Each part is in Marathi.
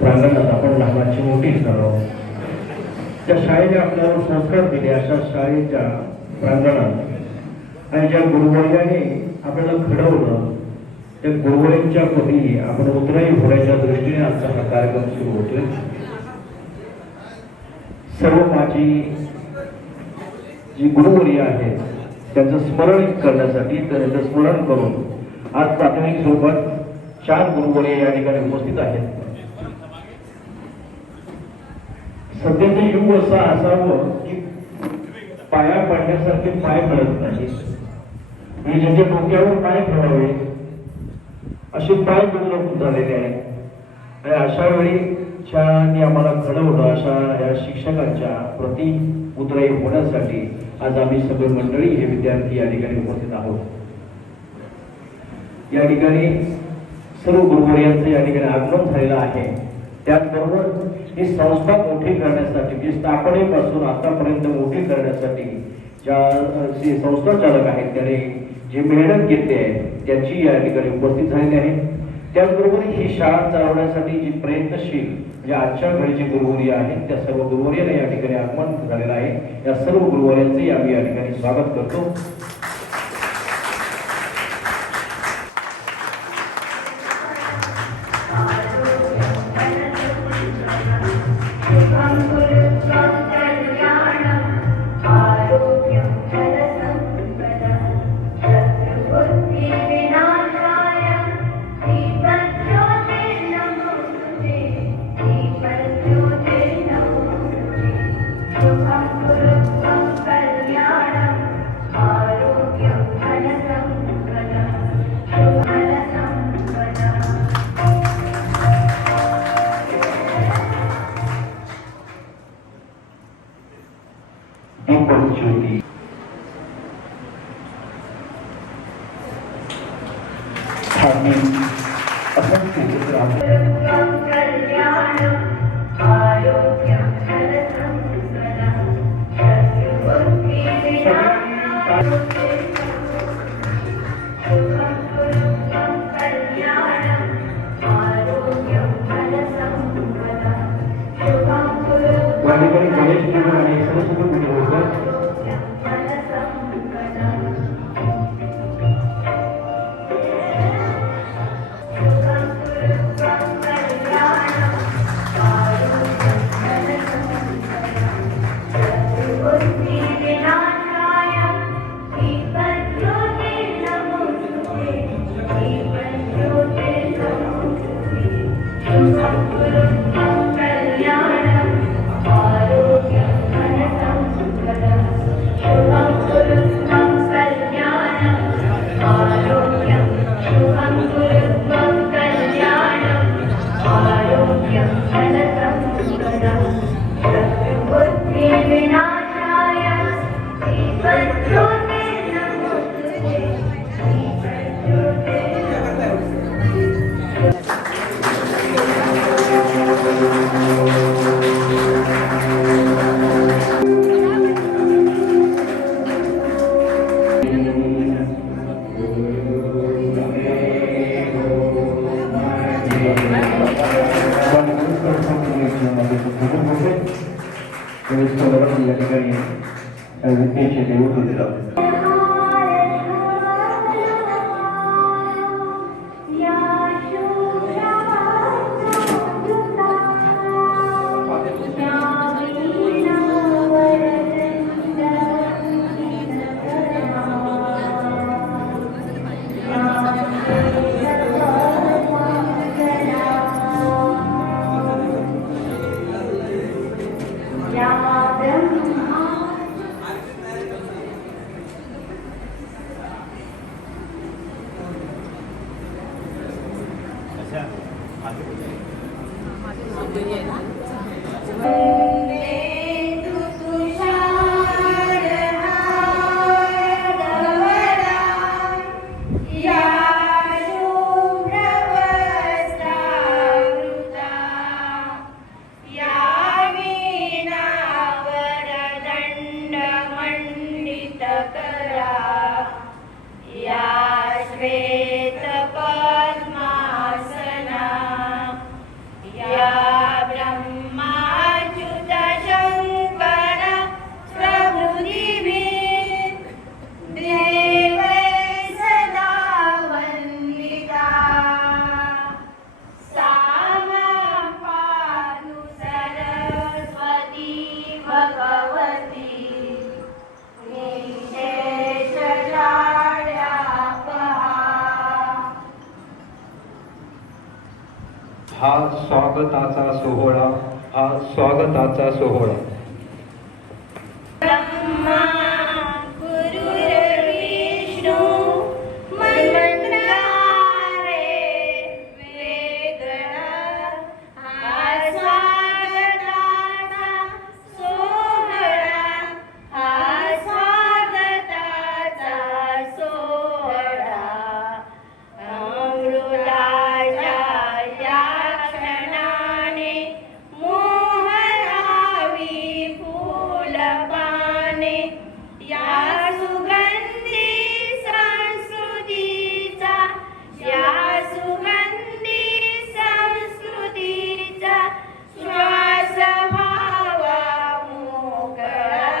प्रांगणात आपण लहानाची मोठी करावं. त्या शाळेने आपल्याला संस्कार दिले अशा शाळेच्या प्रांगणात आणि ज्या गुरुवर्याने आपल्याला घडवलं त्या गुरुवर्यांच्या पदी आपण उतराई होण्याच्या दृष्टीने आजचा हा कार्यक्रम सुरू होतोय. सर्व माझी जी गुरुवर्य आहेत त्यांचं स्मरण करण्यासाठी त्यांचं स्मरण करून आज प्राथमिक स्वरूपात 4 गुरुवर्य या ठिकाणी उपस्थित आहेत. सध्याचं युग असं असावं की पाया पडण्यासारखे पाय मिळत नाही. म्हणजे ज्यांच्या डोक्यावर पाय ठेवावे असे पाय दुर्लभ झालेले आहेत. आणि अशा वेळी ज्यांनी आम्हाला घडवलं अशा या शिक्षकांच्या प्रति उतराई होण्यासाठी आज आम्ही सगळे मंडळी हे विद्यार्थी या ठिकाणी उपस्थित आहोत. या ठिकाणी सर्व गुरुवर्यांचं या ठिकाणी आगमन झालेलं आहे. त्याचबरोबर ही संस्था मोठी करण्यासाठी जी स्थापनेपासून आतापर्यंत मोठी करण्यासाठी ज्या संस्था चालक आहेत त्याने जी मेहनत घेतली आहे त्यांची या ठिकाणी उपस्थित झालेली आहे. त्याचबरोबर ही शाळा चालवण्यासाठी जी प्रयत्नशील म्हणजे आजच्या घडीचे गुरुवर्य आहेत त्या सर्व गुरुवर्यांना या ठिकाणी आगमन झालेलं आहे. या सर्व गुरुवर्यांचे आम्ही या ठिकाणी स्वागत करतो. हा स्वागताचा सोहळा, हा स्वागताचा सोहळा. ब्रह्मा गुरुर्विष्णू मंत्रारे वेगळा हा स्वागताचा सोहळा, हा स्वागताचा सोहळा. अमृताच्या या क्षणाने मोहरावी फुलपाने, या सुगंधी संस्कृतीचा, या सुगंधी संस्कृतीचा श्वास व्हावा मोकळा.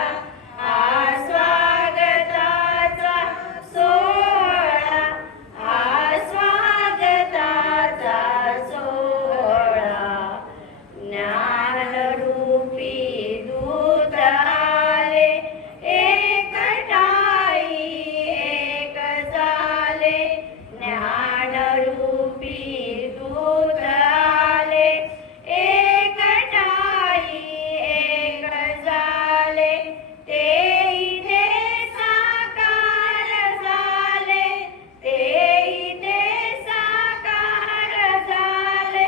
हा स्वागताचा सोहळा, हा स्वागताचा सोहळा. ज्ञानरूपी दूत आले, एकटाई एक झाले. ज्ञानरूपी दूत आले, एकटाई एक झाले. ते इथे साकार झाले, ते इथे साकार झाले.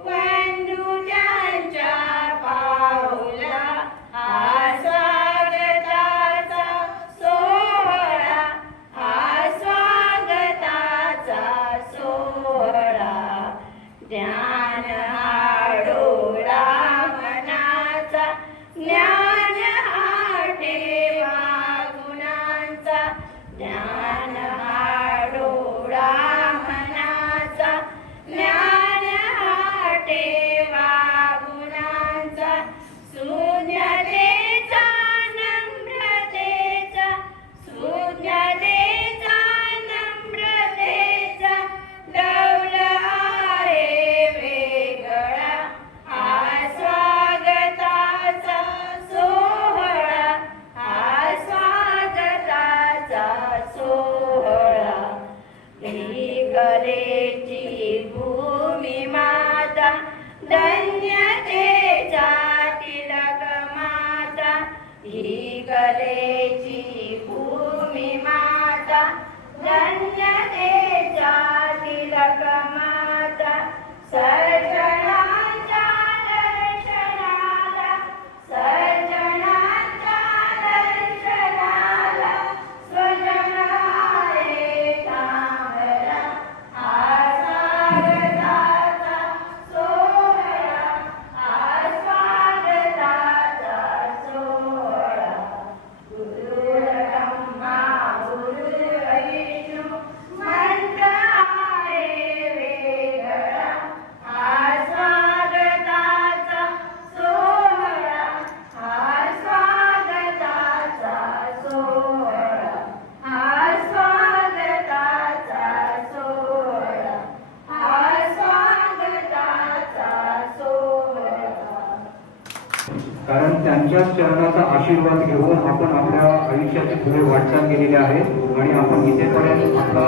वंदू त्यांच्या पाऊला, हा स्वागताचा सोहळा, हा स्वागताचा सोहळा. ज्ञान आडोळा मनाचा, ज्ञान आठेवा गुणांचा. ज्ञान आडोळा मनाचा, ज्ञान आठेवा गुणांचा. शून्यतेचा नम्रतेचा, शून्यतेचा नम्रतेचा डौल आहे वेगळा. हा स्वागताचा सोहळा, हा स्वागताचा सोहळा. ही कलेची भूमी माता, धन्यतेचा तिलक माता. ही कलेची भूमी माता, धन्यतेचा तिलक माता. सर्जनांच्या दर्शनाला, सर्जनांच्या दर्शनाला स्वजन आहे थांबला. हा स्वागताचा सोहळा, हा स्वागताचा सोहळा. गुरुर्ब्रह्मा गुरुर्विष्णू मंत्र आहे वेगळा. हा स्वागताचा सोहळा, हा स्वागताचा सोहळा, हा स्वागताचा सोहळा, हा स्वागताचा सोहळा. कारण त्यांच्याच चरणाचा आशीर्वाद घेऊन आपण आपल्या आयुष्याची पुढे वाटचाल केलेली आहे आणि आपण इथेपर्यंत आपला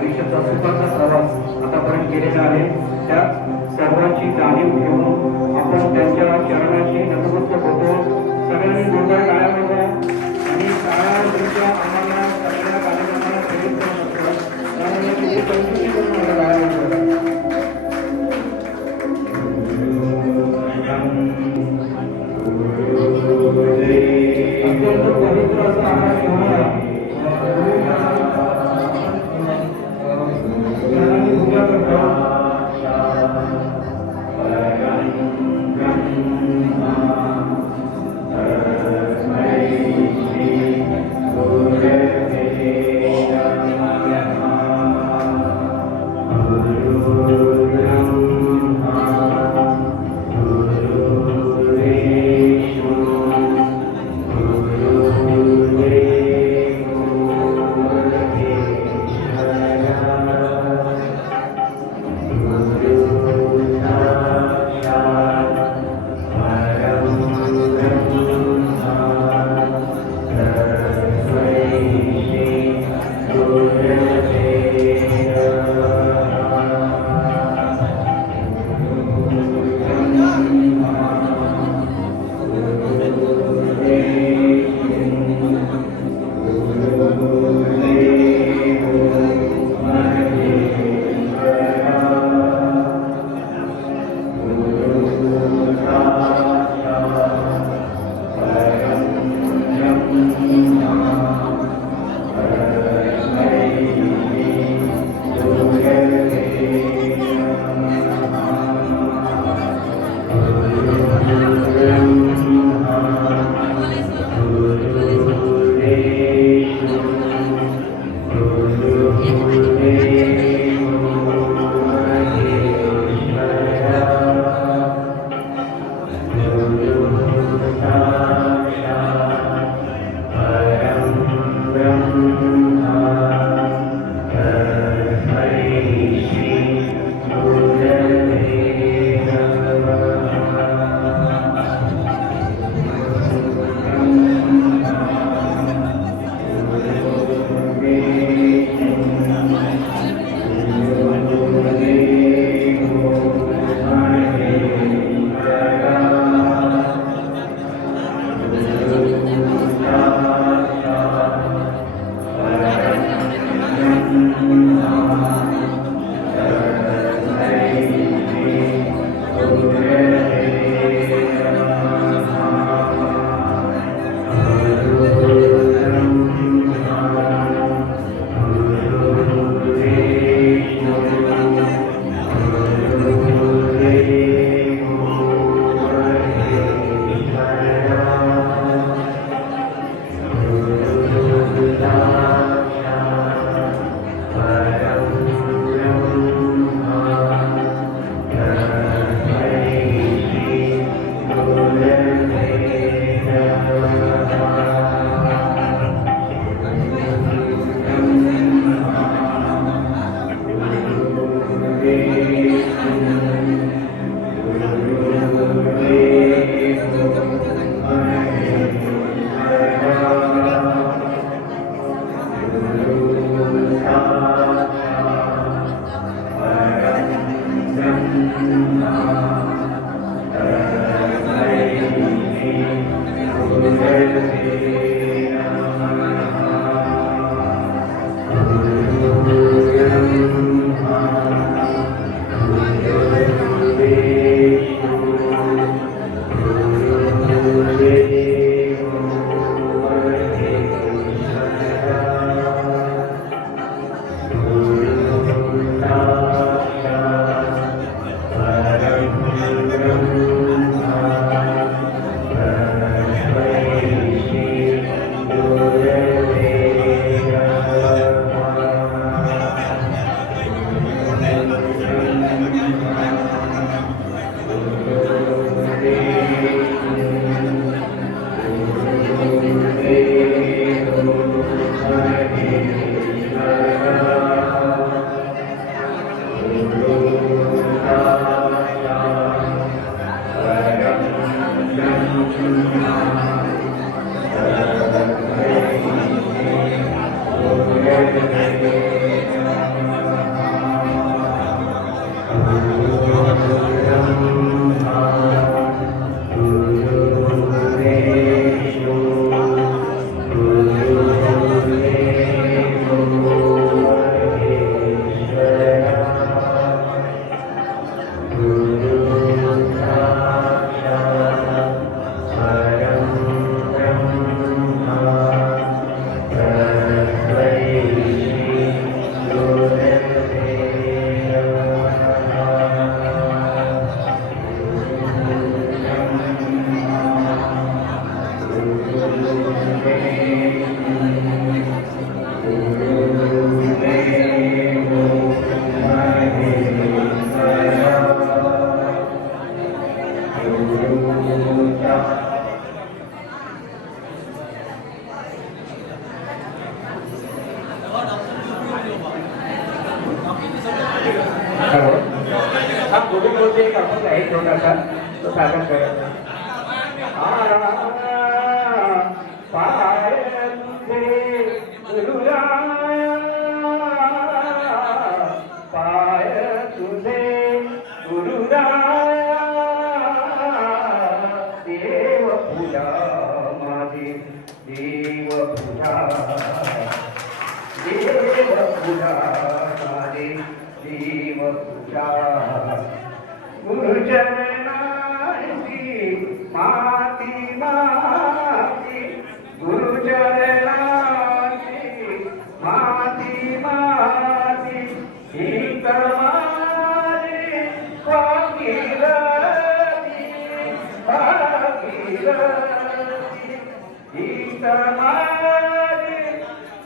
आयुष्याचा सुखाचा प्रवास आतापर्यंत केलेला आहे. त्या सर्वांची जाणीव घेऊन आपण त्यांच्या चरणाची नतमस्तक होतो. सगळ्यांनी जोरदार टाळ्या वाजवा आणि टाळ्या आम्हाला सगळ्या कार्यक्रमाला प्रेरित करत असतात. त्यामुळे तुम्ही कौतुकी करून मला टाळ्या वाजवा. अत्यंत पवित्र असा हा सोहळा पूजा करतात. गुरु हा गुरु बोलते एक आपण काही छोटासा तो सादर करायचा पाय तुझे गुरुराया पाय तुझे गुरुराया देव पूजा माझी देव पूजा देव पूजा माझी देव पूजा गुरुचरणांची माती माती गुरुचरणांची माती माती ही माझी भागीरथी भागीरथी ही माझी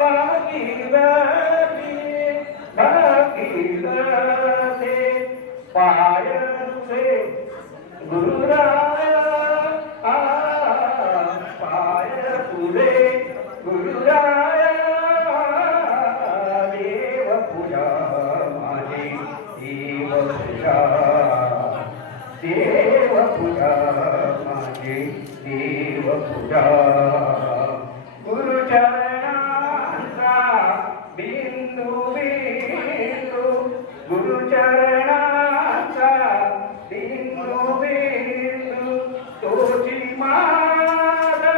भागीरथी भागीरथी पाय तुझे गुरुराया पाय तुझे गुरुराया देव पूजा माझी देव पूजा देव पूजा माझी देव पूजा गुरुचरणांचा बिंदू बिंदू गुरुचरणा बिंदू बिंदू तोची माझा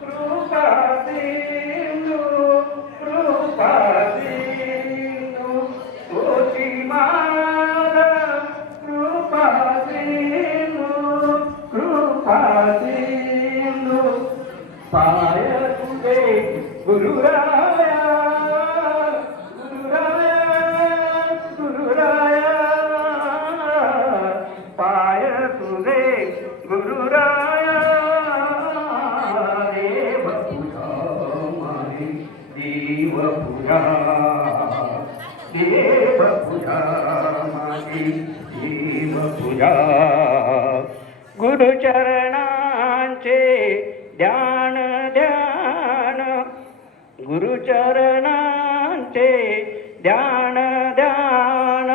कृपा सिंधू कृपा सिंधू तोची माझा कृपा सिंधू कृपा सिंधू पाय तुझे गुरुराया पाय तुझे गुरुराया देव पूजा माझी देव पूजा देव पूजा माझी देव पूजा गुरुचरणांचे ध्यान ध्यान गुरुचरणांचे ध्यान ध्यान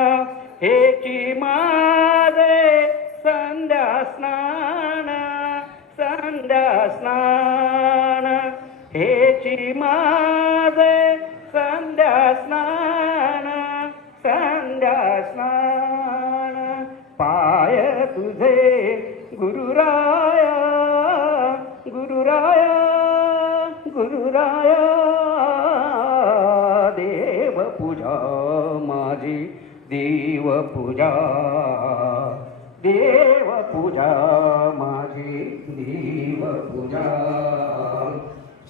हेची माझे संध्या स्नान हेची माझे संध्या स्नान पाय तुझे गुरुराया गुरुराया गुरुराया देव पूजा माझी देव पूजा देव पूजा माझी देव पूजा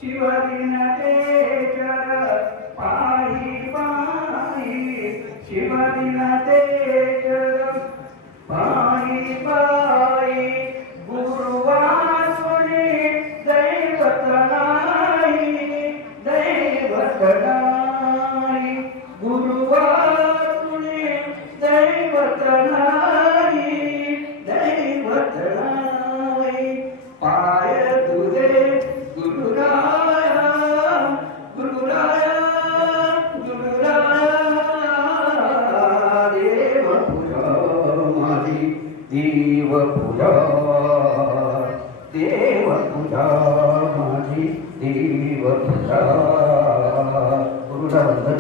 शिवदिनाचे चर पायी पायी शिवदिनाचे चर पायी पायी गुरुवासुनी दैवत नाही दैवत नाही गुरुवासुनी दैवत नाही दैवत नाही पाय तुझे गुरुराया गुरुराया गुरुराया देव पूजा माझी देव पूजा देव पूजा माझी देव पूजा गुरुचा वंदन.